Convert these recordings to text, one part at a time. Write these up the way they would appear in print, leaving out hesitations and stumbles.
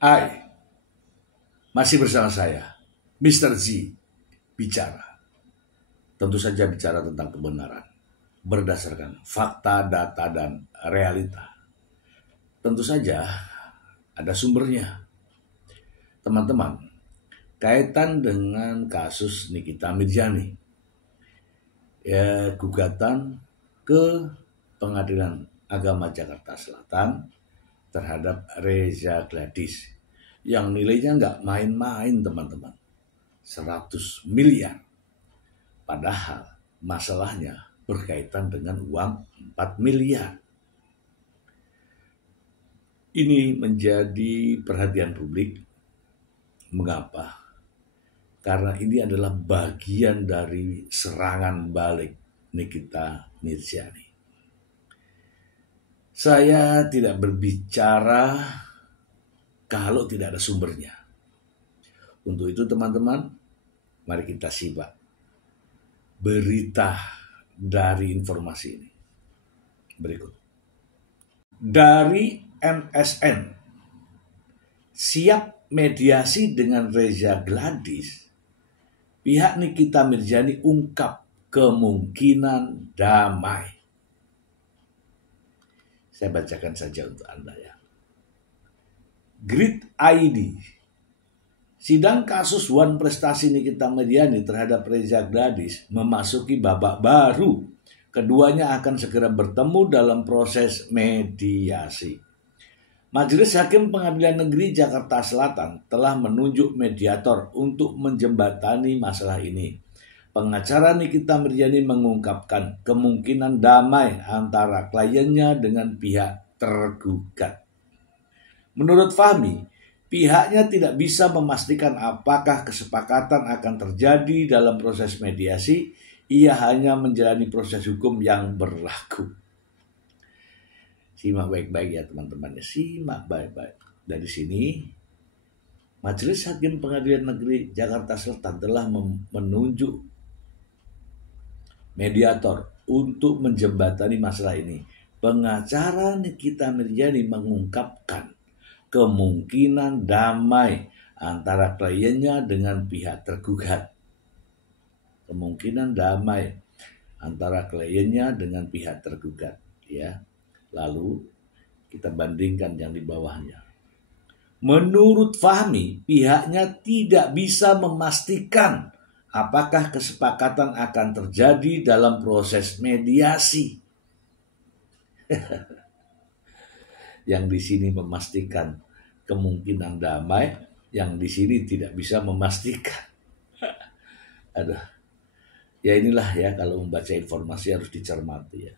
Hai, masih bersama saya, Mr. Z, bicara. Tentu saja bicara tentang kebenaran, berdasarkan fakta, data, dan realita. Tentu saja ada sumbernya. Teman-teman, kaitan dengan kasus Nikita Mirzani, gugatan ke Pengadilan Agama Jakarta Selatan terhadap Reza Gladys yang nilainya nggak main-main, teman-teman, 100 miliar. Padahal masalahnya berkaitan dengan uang 4 miliar. Ini menjadi perhatian publik. Mengapa? Karena ini adalah bagian dari serangan balik Nikita Mirzani. Saya tidak berbicara kalau tidak ada sumbernya. Untuk itu teman-teman, mari kita simak berita dari informasi ini. Berikut. Dari MSN, siap mediasi dengan Reza Gladys, pihak Nikita Mirzani ungkap kemungkinan damai. Saya bacakan saja untuk Anda ya. Grid ID. Sidang kasus Wan Prestasi Nikita Mirzani terhadap Reza Gladys memasuki babak baru. Keduanya akan segera bertemu dalam proses mediasi. Majelis Hakim Pengadilan Negeri Jakarta Selatan telah menunjuk mediator untuk menjembatani masalah ini. Pengacara Nikita Mirzani mengungkapkan kemungkinan damai antara kliennya dengan pihak tergugat. Menurut Fahmi, pihaknya tidak bisa memastikan apakah kesepakatan akan terjadi dalam proses mediasi. Ia hanya menjalani proses hukum yang berlaku. Simak baik-baik ya teman-teman, simak baik-baik. Dari sini, Majelis Hakim Pengadilan Negeri Jakarta Selatan telah menunjuk mediator untuk menjembatani masalah ini. Pengacara Nikita Mirzani mengungkapkan kemungkinan damai antara kliennya dengan pihak tergugat. Kemungkinan damai antara kliennya dengan pihak tergugat, ya. Lalu kita bandingkan yang di bawahnya. Menurut Fahmi, pihaknya tidak bisa memastikan apakah kesepakatan akan terjadi dalam proses mediasi. Yang di sini memastikan kemungkinan damai, yang di sini tidak bisa memastikan. Aduh, ya inilah ya, kalau membaca informasi harus dicermati ya.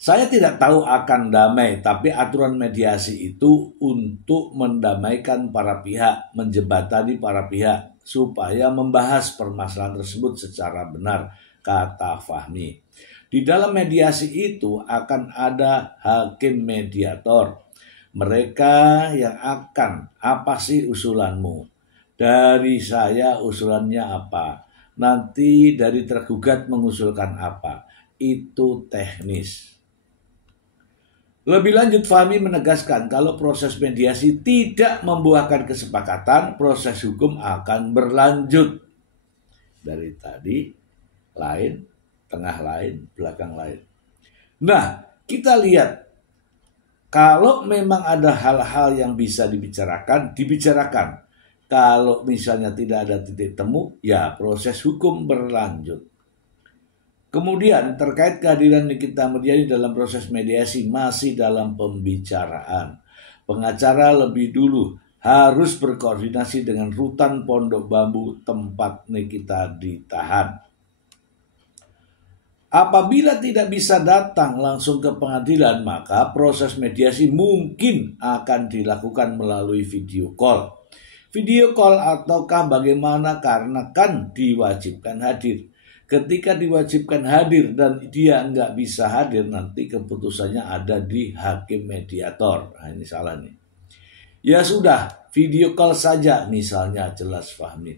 Saya tidak tahu akan damai, tapi aturan mediasi itu untuk mendamaikan para pihak, menjembatani para pihak, supaya membahas permasalahan tersebut secara benar, kata Fahmi. Di dalam mediasi itu akan ada hakim mediator. Mereka yang akan, apa sih usulanmu? Dari saya usulannya apa? Nanti dari tergugat mengusulkan apa? Itu teknis. Lebih lanjut, Fahmi menegaskan kalau proses mediasi tidak membuahkan kesepakatan, proses hukum akan berlanjut. Dari tadi, lain, tengah lain, belakang lain. Nah, kita lihat, kalau memang ada hal-hal yang bisa dibicarakan, dibicarakan. Kalau misalnya tidak ada titik temu, ya proses hukum berlanjut. Kemudian terkait kehadiran Nikita Mirzani dalam proses mediasi masih dalam pembicaraan. Pengacara lebih dulu harus berkoordinasi dengan Rutan Pondok Bambu tempat Nikita ditahan. Apabila tidak bisa datang langsung ke pengadilan, maka proses mediasi mungkin akan dilakukan melalui video call. Video call ataukah bagaimana, karena kan diwajibkan hadir. Ketika diwajibkan hadir dan dia nggak bisa hadir, nanti keputusannya ada di hakim mediator. Nah, ini salah nih. Ya sudah, video call saja misalnya, jelas Fahmi.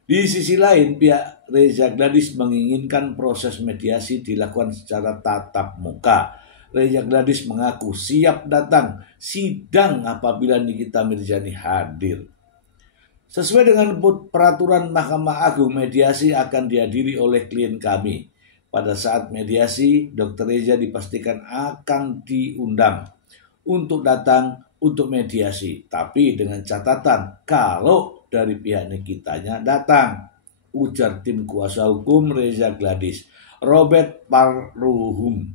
Di sisi lain, pihak Reza Gladys menginginkan proses mediasi dilakukan secara tatap muka. Reza Gladys mengaku siap datang sidang apabila Nikita Mirzani hadir. Sesuai dengan peraturan Mahkamah Agung, mediasi akan dihadiri oleh klien kami. Pada saat mediasi, Dr. Reza dipastikan akan diundang untuk datang untuk mediasi. Tapi dengan catatan kalau dari pihak Nikitanya datang, ujar tim kuasa hukum Reza Gladys, Robert Parruhum.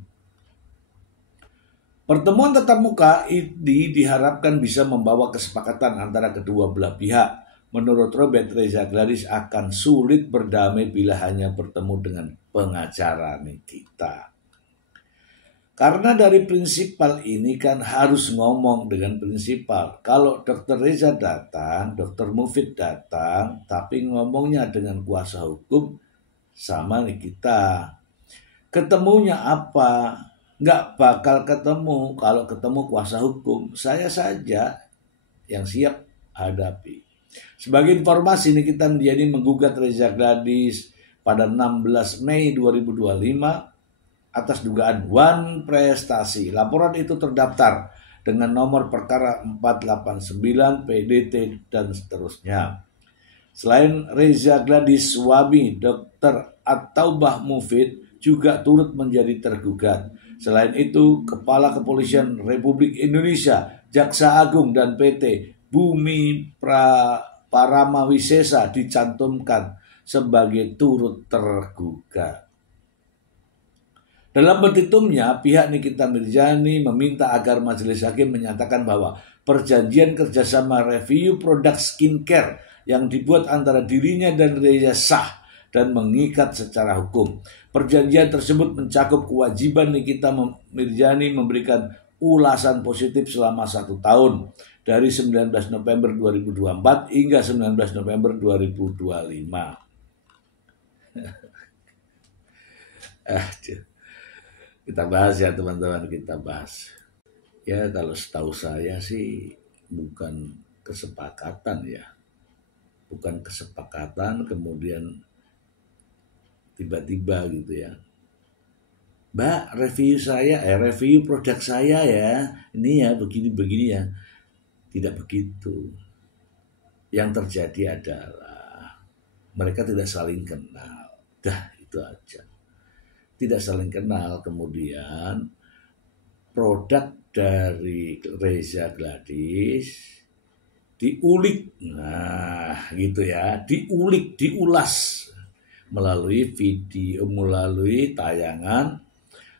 Pertemuan tatap muka ini diharapkan bisa membawa kesepakatan antara kedua belah pihak. Menurut Robert, Reza Gladys akan sulit berdamai bila hanya bertemu dengan pengacara Nikita. Karena dari prinsipal ini kan harus ngomong dengan prinsipal. Kalau Dr. Reza datang, Dr. Mufid datang, tapi ngomongnya dengan kuasa hukum sama Nikita. Ketemunya apa? Nggak bakal ketemu. Kalau ketemu kuasa hukum, saya saja yang siap hadapi. Sebagai informasi, Nikita Mirzani menggugat Reza Gladys pada 16 Mei 2025 atas dugaan wan prestasi. Laporan itu terdaftar dengan nomor perkara 489 PDT dan seterusnya. Selain Reza Gladys, suami Dr. At-Taubah Mufid juga turut menjadi tergugat. Selain itu, Kepala Kepolisian Republik Indonesia, Jaksa Agung, dan PT Bumi Paramawisesa dicantumkan sebagai turut tergugat. Dalam petitumnya, pihak Nikita Mirzani meminta agar majelis hakim menyatakan bahwa perjanjian kerjasama review produk skincare yang dibuat antara dirinya dan Reza sah dan mengikat secara hukum. Perjanjian tersebut mencakup kewajiban Nikita Mirzani memberikan ulasan positif selama 1 tahun dari 19 November 2024 hingga 19 November 2025. Kita bahas ya teman-teman, kita bahas. Ya kalau setahu saya sih bukan kesepakatan ya. Bukan kesepakatan kemudian tiba-tiba gitu ya. Mbak, review produk saya ya. Ini ya begini-begini ya. Tidak begitu. Yang terjadi adalah mereka tidak saling kenal. Dah, itu aja. Tidak saling kenal, kemudian produk dari Reza Gladys diulik. Nah, gitu ya. Diulas melalui video, melalui tayangan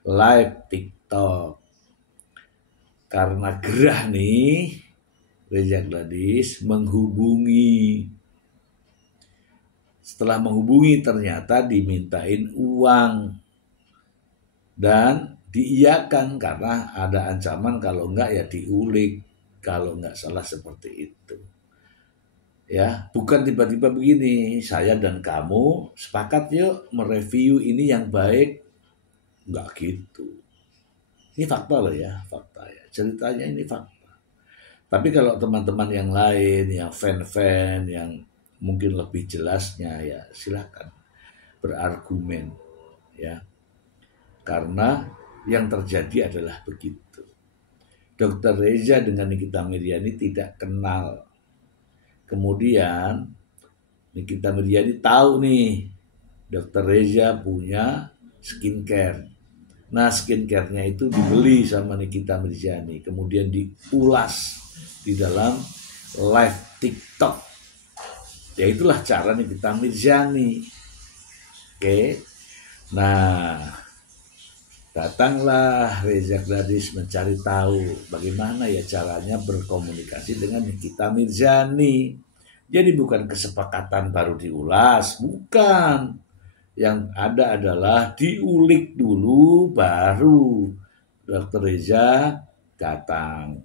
live TikTok. Karena gerah nih, Reza Gladys menghubungi. Setelah menghubungi ternyata dimintain uang dan diiyakan karena ada ancaman kalau enggak ya diulik, kalau enggak salah seperti itu. Ya, bukan tiba-tiba begini, saya dan kamu sepakat yuk mereview ini yang baik. Enggak gitu. Ini fakta loh ya, fakta ya. Ceritanya ini fakta. Tapi kalau teman-teman yang lain, yang fan-fan, yang mungkin lebih jelasnya ya silakan berargumen ya. Karena yang terjadi adalah begitu. Dr. Reza dengan Nikita Mirzani tidak kenal. Kemudian Nikita Mirzani tahu nih Dr. Reza punya skincare. Nah, skincare-nya itu dibeli sama Nikita Mirzani, kemudian diulas di dalam live TikTok. Ya itulah cara Nikita Mirzani. Oke. Nah, datanglah Reza Gladys mencari tahu bagaimana ya caranya berkomunikasi dengan Nikita Mirzani. Jadi bukan kesepakatan baru diulas, bukan. Yang ada adalah diulik dulu baru Dr. Reza datang.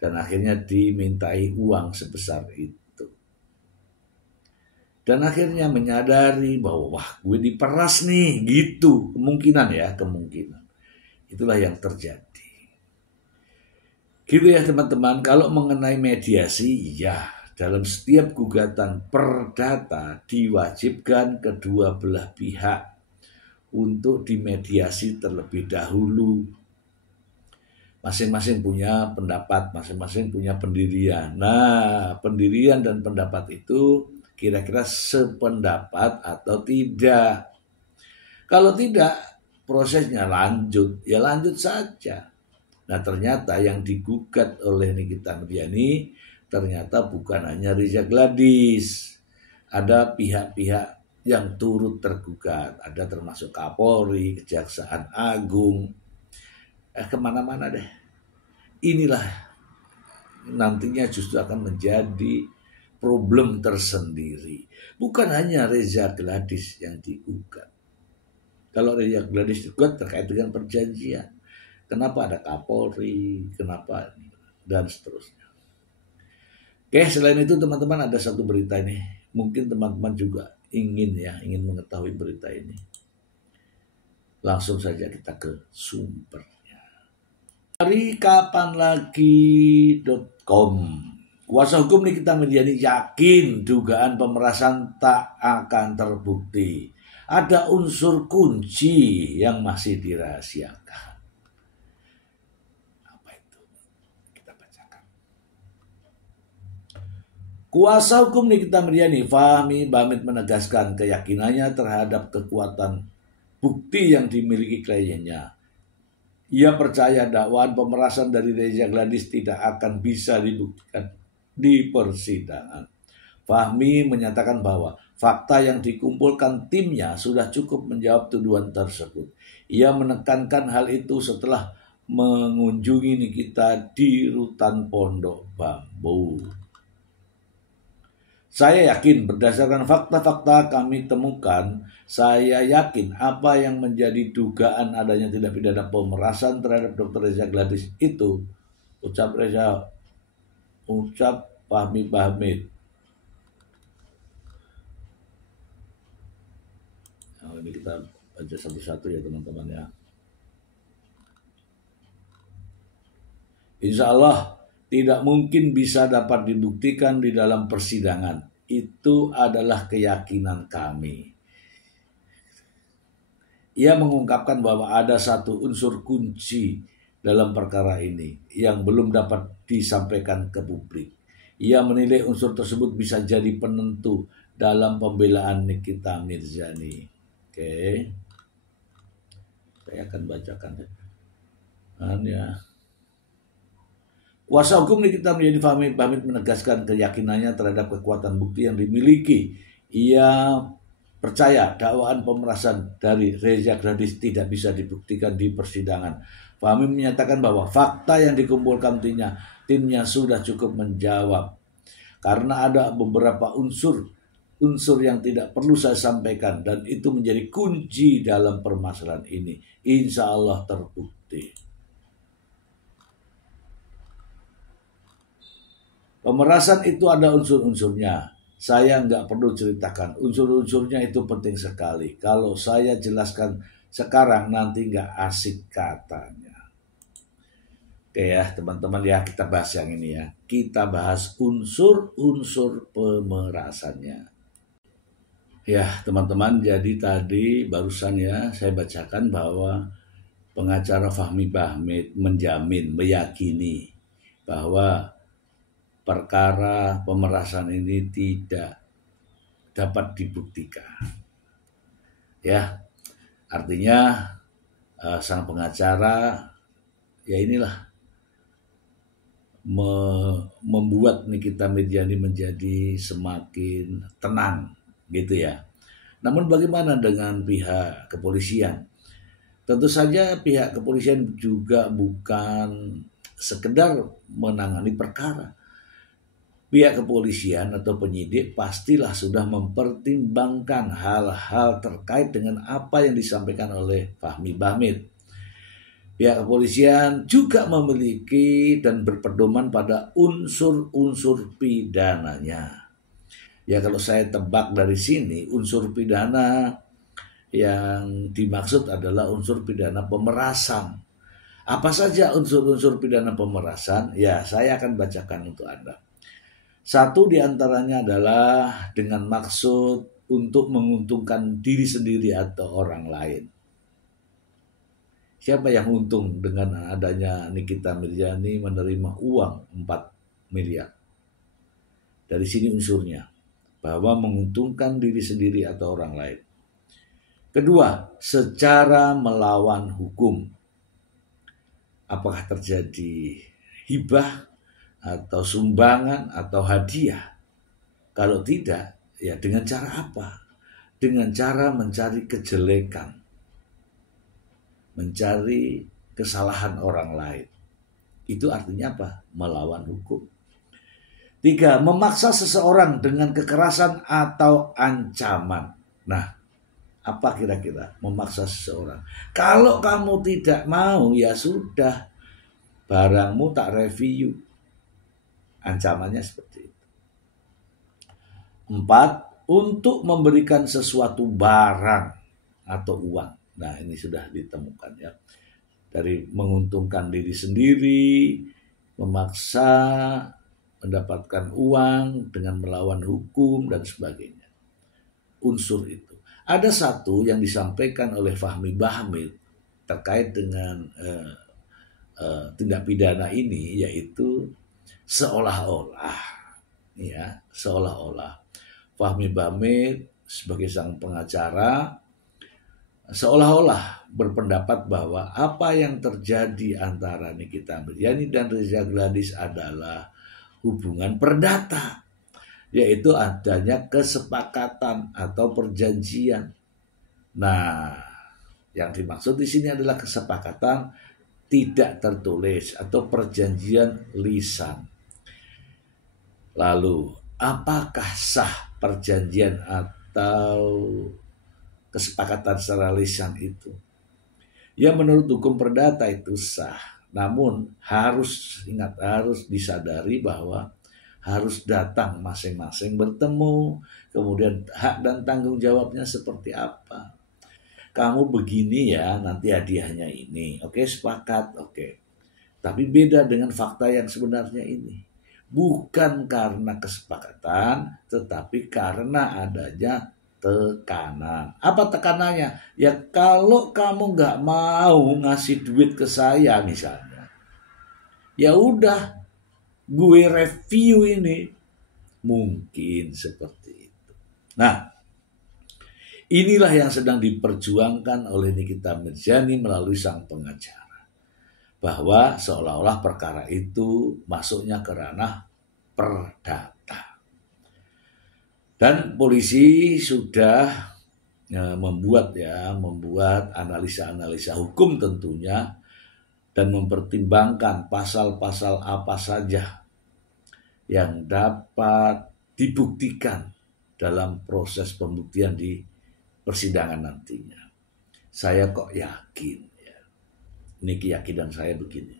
Dan akhirnya dimintai uang sebesar itu. Dan akhirnya menyadari bahwa wah gue diperas nih, gitu. Kemungkinan ya, kemungkinan. Itulah yang terjadi. Gitu ya teman-teman, kalau mengenai mediasi, ya dalam setiap gugatan perdata diwajibkan kedua belah pihak untuk dimediasi terlebih dahulu. Masing-masing punya pendapat, masing-masing punya pendirian. Nah, pendirian dan pendapat itu kira-kira sependapat atau tidak. Kalau tidak, prosesnya lanjut, ya lanjut saja. Nah, ternyata yang digugat oleh Nikita Mirzani ternyata bukan hanya Reza Gladys. Ada pihak-pihak yang turut tergugat. Ada termasuk Kapolri, Kejaksaan Agung, kemana-mana deh. Inilah nantinya justru akan menjadi problem tersendiri. Bukan hanya Reza Gladys yang digugat. Kalau Reza Gladys digugat terkait dengan perjanjian, kenapa ada Kapolri, kenapa, dan seterusnya. Oke, selain itu teman-teman ada satu berita ini. Mungkin teman-teman juga ingin mengetahui berita ini. Langsung saja kita ke sumbernya. Dari kapanlagi.com. Kuasa hukum Nikita Mirzani yakin dugaan pemerasan tak akan terbukti. Ada unsur kunci yang masih dirahasiakan. Apa itu? Kita bacakan. Kuasa hukum Nikita Mirzani, Fahmi Bahmid, menegaskan keyakinannya terhadap kekuatan bukti yang dimiliki kliennya. Ia percaya dakwaan pemerasan dari Reza Gladys tidak akan bisa dibuktikan di persidangan. Fahmi menyatakan bahwa fakta yang dikumpulkan timnya sudah cukup menjawab tuduhan tersebut. Ia menekankan hal itu setelah mengunjungi Nikita di rutan Pondok Bambu. Saya yakin berdasarkan fakta-fakta kami temukan, saya yakin apa yang menjadi dugaan adanya tindak pidana pemerasan terhadap Dr. Reza Gladys itu, ucap Fahmi Bahmid. Nah, ini kita baca satu-satu ya teman-teman ya. Insya Allah tidak mungkin bisa dapat dibuktikan di dalam persidangan. Itu adalah keyakinan kami. Ia mengungkapkan bahwa ada satu unsur kunci dalam perkara ini yang belum dapat disampaikan ke publik. Ia menilai unsur tersebut bisa jadi penentu dalam pembelaan Nikita Mirzani. Oke. Saya akan bacakan ya. Kuasa hukum Nikita Mirzani, Fahmi Bahmid, menegaskan keyakinannya terhadap kekuatan bukti yang dimiliki. Ia percaya dakwaan pemerasan dari Reza Gladys tidak bisa dibuktikan di persidangan. Fahmi menyatakan bahwa fakta yang dikumpulkan timnya sudah cukup menjawab. Karena ada beberapa unsur yang tidak perlu saya sampaikan dan itu menjadi kunci dalam permasalahan ini. Insya Allah terbukti. Pemerasan itu ada unsur-unsurnya. Saya nggak perlu ceritakan. Unsur-unsurnya itu penting sekali. Kalau saya jelaskan sekarang nanti nggak asik katanya. Oke ya teman-teman ya, kita bahas yang ini ya. Kita bahas unsur-unsur pemerasannya. Ya teman-teman, jadi tadi barusan ya saya bacakan bahwa pengacara Fahmi Bahmid meyakini bahwa perkara pemerasan ini tidak dapat dibuktikan. Ya, artinya sang pengacara ya inilah membuat Nikita Mirzani menjadi semakin tenang gitu ya. Namun bagaimana dengan pihak kepolisian? Tentu saja pihak kepolisian juga bukan sekedar menangani perkara. Pihak kepolisian atau penyidik pastilah sudah mempertimbangkan hal-hal terkait dengan apa yang disampaikan oleh Fahmi Bahmid. Pihak kepolisian juga memiliki dan berpedoman pada unsur-unsur pidananya. Ya kalau saya tebak dari sini, unsur pidana yang dimaksud adalah unsur pidana pemerasan. Apa saja unsur-unsur pidana pemerasan? Ya saya akan bacakan untuk Anda. Satu diantaranya adalah dengan maksud untuk menguntungkan diri sendiri atau orang lain. Siapa yang untung dengan adanya Nikita Mirzani menerima uang 4 miliar? Dari sini unsurnya, bahwa menguntungkan diri sendiri atau orang lain. Kedua, secara melawan hukum. Apakah terjadi hibah atau sumbangan atau hadiah? Kalau tidak, ya dengan cara apa? Dengan cara mencari kejelekan, mencari kesalahan orang lain. Itu artinya apa? Melawan hukum. 3, memaksa seseorang dengan kekerasan atau ancaman. Nah, apa kira-kira memaksa seseorang? Kalau kamu tidak mau, ya sudah, barangmu tak review. Ancamannya seperti itu. 4, untuk memberikan sesuatu barang atau uang. Nah, ini sudah ditemukan ya. Dari menguntungkan diri sendiri, memaksa mendapatkan uang dengan melawan hukum dan sebagainya. Unsur itu. Ada satu yang disampaikan oleh Fahmi Bahmid terkait dengan tindak pidana ini, yaitu seolah-olah Fahmi Bahmid sebagai sang pengacara seolah-olah berpendapat bahwa apa yang terjadi antara Nikita Mirzani dan Reza Gladys adalah hubungan perdata, yaitu adanya kesepakatan atau perjanjian. Nah, yang dimaksud di sini adalah kesepakatan tidak tertulis atau perjanjian lisan. Lalu, apakah sah perjanjian atau kesepakatan secara lisan itu? Ya, menurut hukum perdata itu sah. Namun harus disadari bahwa harus datang masing-masing bertemu, kemudian hak dan tanggung jawabnya seperti apa. Kamu begini ya, nanti hadiahnya ini. Oke, sepakat, oke. Tapi beda dengan fakta yang sebenarnya ini. Bukan karena kesepakatan, tetapi karena adanya tekanan. Apa tekanannya? Ya kalau kamu nggak mau ngasih duit ke saya misalnya, ya udah gue review ini. Mungkin seperti itu. Nah, inilah yang sedang diperjuangkan oleh Nikita Mirzani melalui sang pengacara, bahwa seolah-olah perkara itu masuknya ke ranah perdata. Dan polisi sudah membuat analisa-analisa hukum tentunya, dan mempertimbangkan pasal-pasal apa saja yang dapat dibuktikan dalam proses pembuktian di persidangan nantinya. Saya kok yakin ya. Ini keyakinan saya begini.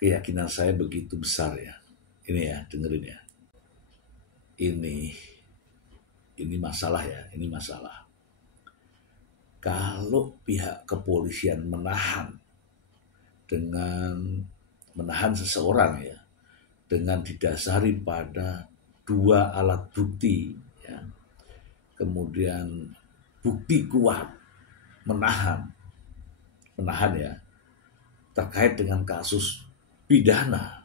Keyakinan saya begitu besar ya. Ini ya, dengerin ya. Ini masalah ya, ini masalah. Kalau pihak kepolisian menahan seseorang ya, dengan didasari pada 2 alat bukti ya, kemudian bukti kuat, menahan ya, terkait dengan kasus pidana,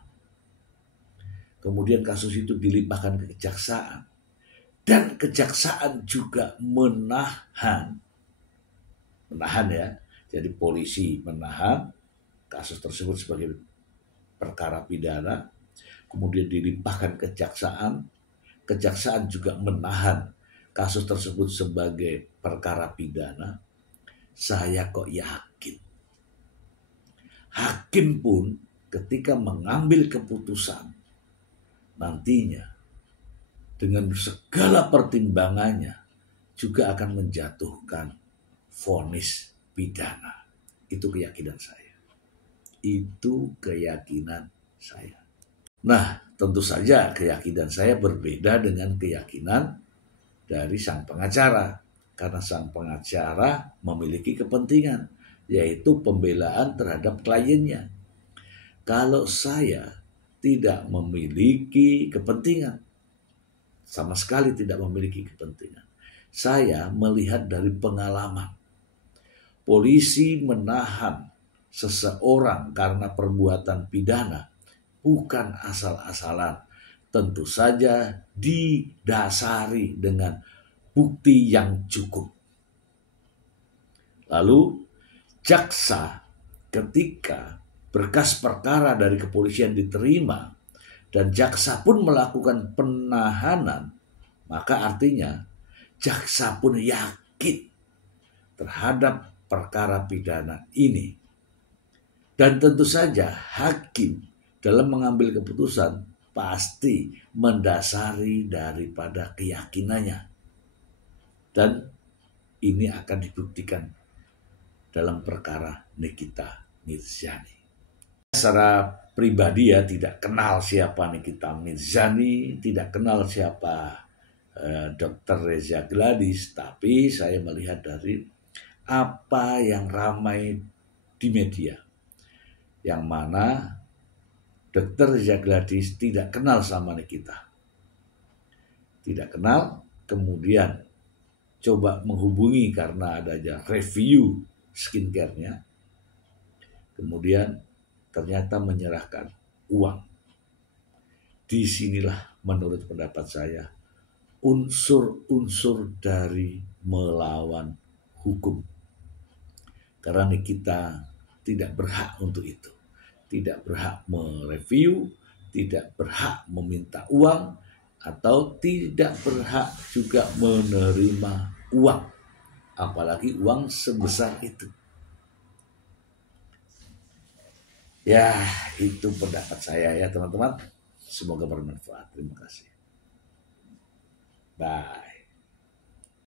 kemudian kasus itu dilimpahkan ke kejaksaan, dan kejaksaan juga menahan ya, jadi polisi menahan kasus tersebut sebagai perkara pidana, kemudian dilimpahkan ke kejaksaan juga menahan kasus tersebut sebagai perkara pidana. Saya kok yakin hakim pun ketika mengambil keputusan nantinya dengan segala pertimbangannya juga akan menjatuhkan vonis pidana. Itu keyakinan saya. Nah, tentu saja keyakinan saya berbeda dengan keyakinan dari sang pengacara, karena sang pengacara memiliki kepentingan, yaitu pembelaan terhadap kliennya. Kalau saya tidak memiliki kepentingan, sama sekali tidak memiliki kepentingan, saya melihat dari pengalaman polisi menahan seseorang karena perbuatan pidana bukan asal-asalan. Tentu saja didasari dengan bukti yang cukup. Lalu jaksa ketika berkas perkara dari kepolisian diterima dan jaksa pun melakukan penahanan, maka artinya jaksa pun yakin terhadap perkara pidana ini. Dan tentu saja hakim dalam mengambil keputusan pasti mendasari daripada keyakinannya. Dan ini akan dibuktikan dalam perkara Nikita Mirzani. Secara pribadi ya tidak kenal siapa Nikita Mirzani, tidak kenal siapa Dr. Reza Gladys, tapi saya melihat dari apa yang ramai di media, yang mana Dr. Reza Gladys tidak kenal sama Nikita. Tidak kenal, kemudian coba menghubungi karena adanya review skincare-nya. Kemudian ternyata menyerahkan uang. Disinilah menurut pendapat saya unsur-unsur dari melawan hukum. Karena Nikita tidak berhak untuk itu. Tidak berhak mereview, tidak berhak meminta uang, atau tidak berhak juga menerima uang. Apalagi uang sebesar itu. Ya, itu pendapat saya ya teman-teman. Semoga bermanfaat. Terima kasih. Bye.